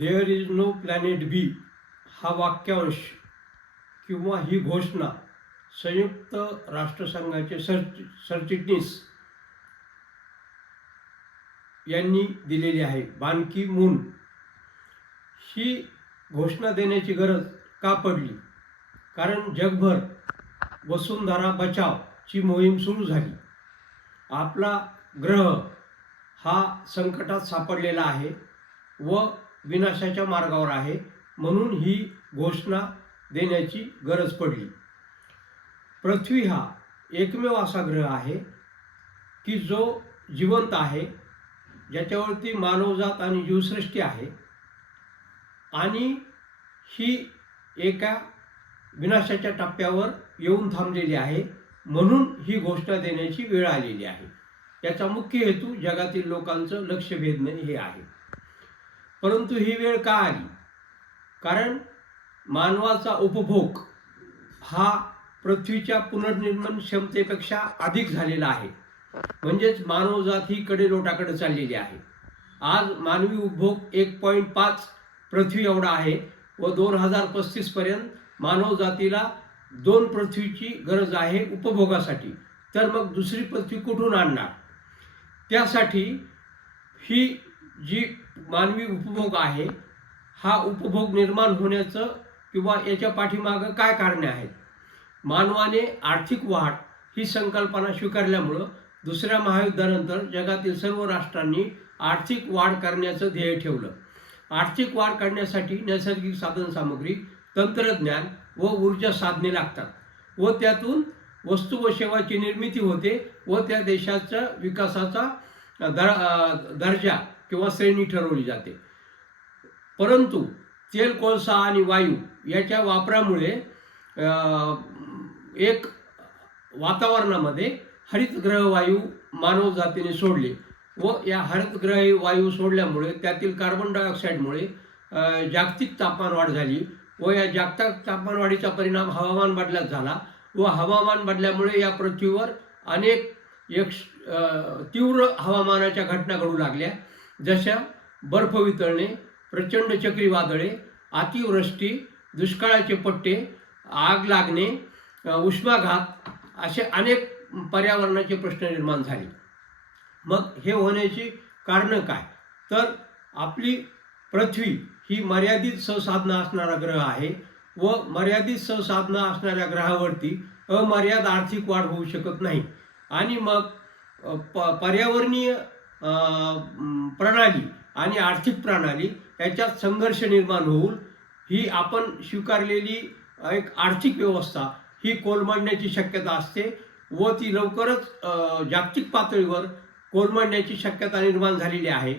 There is no planet बी हा वाक्यांश किंवा ही घोषणा संयुक्त राष्ट्रसंघाचे सरचिटणीस यांनी दिलेली आहे. बान की मून. ही घोषणा देण्याची गरज का पडली? कारण जगभर वसुंधरा बचावची मोहीम सुरू झाली. आपला ग्रह हा संकटात सापडलेला आहे व विनाशाच्या मार्गावर आहे, म्हणून ही घोषणा देण्याची गरज पडली. पृथ्वी हा एकमेव असा ग्रह आहे की जो जिवंत आहे, ज्याच्यावरती मानवजात आणि जीवसृष्टी आहे आणि ही एका विनाशाच्या टप्प्यावर येऊन थांबलेली आहे, म्हणून ही घोषणा देण्याची वेळ आलेली आहे. याचा मुख्य हेतू जगातील लोकांचं लक्ष वेधणे हे आहे. परंतु ही वेळ का आली? कारण मानवाचा उपभोग हा पृथ्वीच्या पुनर्निर्माण क्षमतेपेक्षा अधिक झालेला आहे. म्हणजेच मानवजात ही कडेलोटाकडे चाललेली आहे. आज मानवी उपभोग 1.5 पृथ्वी एवढा आहे व 2035 पर्यंत मानवजातीला 2 पृथ्वीची गरज आहे उपभोगासाठी. तर मग दुसरी पृथ्वी कुठून आणणार? त्यासाठी ही जी मानवी उपभोग आहे, हा उपभोग निर्माण होण्याचं किंवा याच्या पाठीमागं काय कारणे आहेत? मानवाने आर्थिक वाढ ही संकल्पना स्वीकारल्यामुळं दुसऱ्या महायुद्धानंतर जगातील सर्व राष्ट्रांनी आर्थिक वाढ करण्याचं ध्येय ठेवलं. आर्थिक वाढ करण्यासाठी नैसर्गिक साधनसामुग्री, तंत्रज्ञान व ऊर्जा साधने लागतात व त्यातून वस्तू व सेवाची निर्मिती होते व त्या देशाच्या विकासाचा दर्जा किंवा श्रेणी ठरवली जाते. परंतु तेल, कोळसा आणि वायू याच्या वापरामुळे एक वातावरणामध्ये हरितगृह वायू मानवजातीने सोडले व या हरितगृह वायू सोडल्यामुळे त्यातील कार्बन डायऑक्साईडमुळे जागतिक तापमानवाढ झाली व या जागतिक तापमानवाढीचा परिणाम हवामान बदलात झाला व हवामान बदल्यामुळे या पृथ्वीवर अनेक तीव्र हवामानाच्या घटना घडू लागल्या, जशा बर्फ वितळणे, प्रचंड चक्रीवादळे, अतिवृष्टी, दुष्काळाचे पट्टे, आग लागणे, उष्माघात असे अनेक पर्यावरणाचे प्रश्न निर्माण झाले. मग हे होण्याची कारणं काय? तर आपली पृथ्वी ही मर्यादित संसाधनं असणारा ग्रह आहे व मर्यादित संसाधनं असणाऱ्या ग्रहावरती अमर्याद आर्थिक वाढ होऊ शकत नाही. आणि मग पर्यावरणीय प्रणाली आणि आर्थिक प्रणाली याच्यात संघर्ष निर्माण होऊन ही आपण स्वीकारलेली एक आर्थिक व्यवस्था ही कोलमडण्याची शक्यता असते व ती लवकरच जागतिक पातळीवर कोलमडण्याची शक्यता निर्माण झालेली आहे.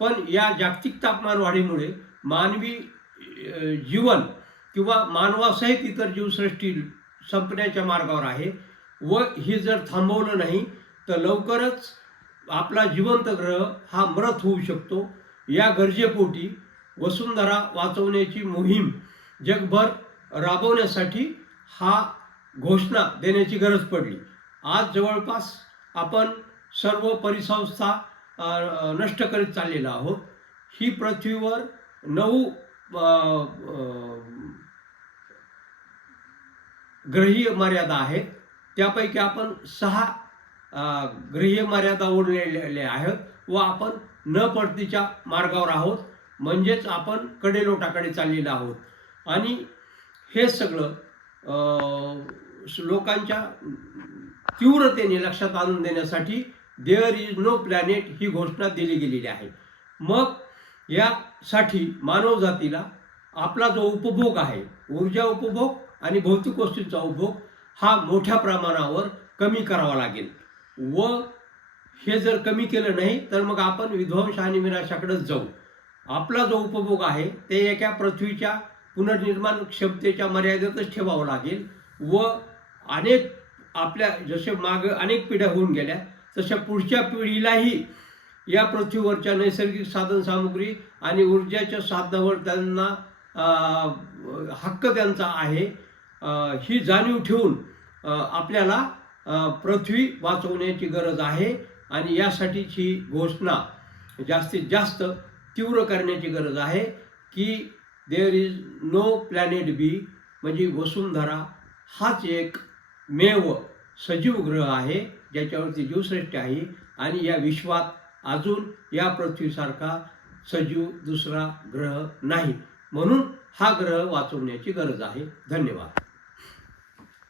पण या जागतिक तापमान वाढीमुळे मानवी जीवन किंवा मानवासहित इतर जीवसृष्टी संपण्याच्या मार्गावर आहे व हे जर थांबवलं नाही तर लवकरच आपला जिवंत ग्रह हा मृत होऊ शकतो. या गरजेपोटी वसुंधरा वाचवण्याची मोहीम जगभर राबवण्यासाठी हा घोषणा देण्याची गरज पडली. आज जवळपास आपण सर्व परिसंस्था नष्ट करीत चाललेलो आहोत. ही पृथ्वीवर 9 ग्रहीय मर्यादा आहेत, त्यापैकी आपण 6 ग्रहीय मर्यादा ओढलेल्या आहेत व आपण न परतीच्या मार्गावर आहोत. म्हणजेच आपण कडेलोटाकडे चाललेलो आहोत. आणि हे सगळं लोकांच्या तीव्रतेने लक्षात आणून देण्यासाठी देअर इज नो प्लॅनेट ही घोषणा दिली गेलेली आहे. मग यासाठी मानवजातीला आपला जो उपभोग आहे, ऊर्जा उपभोग आणि भौतिक वस्तूंचा उपभोग हा मोठ्या प्रमाणावर कमी करावा लागेल व हे जर कमी केलं नाही तर मग आपण विध्वंस आणि विनाशाकडेच जाऊ. आपला जो उपभोग आहे ते एका पृथ्वीच्या पुनर्निर्माण क्षमतेच्या मर्यादेतच ठेवावं लागेल व अनेक आपल्या जसे मागं अनेक पिढ्या होऊन गेल्या तशा पुढच्या पिढीलाही या पृथ्वीवरच्या नैसर्गिक साधनसामुग्री आणि ऊर्जाच्या साधनावर त्यांना हक्क त्यांचा आहे ही जाणीव ठेवून आपल्याला पृथ्वी वाचवण्याची गरज आहे. आणि यासाठीची घोषणा जास्तीत जास्त तीव्र करण्याची गरज आहे. की देअर इज नो प्लॅनेट बी, म्हणजे वसुंधरा हाच एक मेव सजीव ग्रह आहे ज्याच्यावरती जीवसृष्टी आहे, आणि या विश्वात अजून या पृथ्वीसारखा सजीव दुसरा ग्रह नाही, म्हणून हा ग्रह वाचवण्याची गरज आहे. धन्यवाद.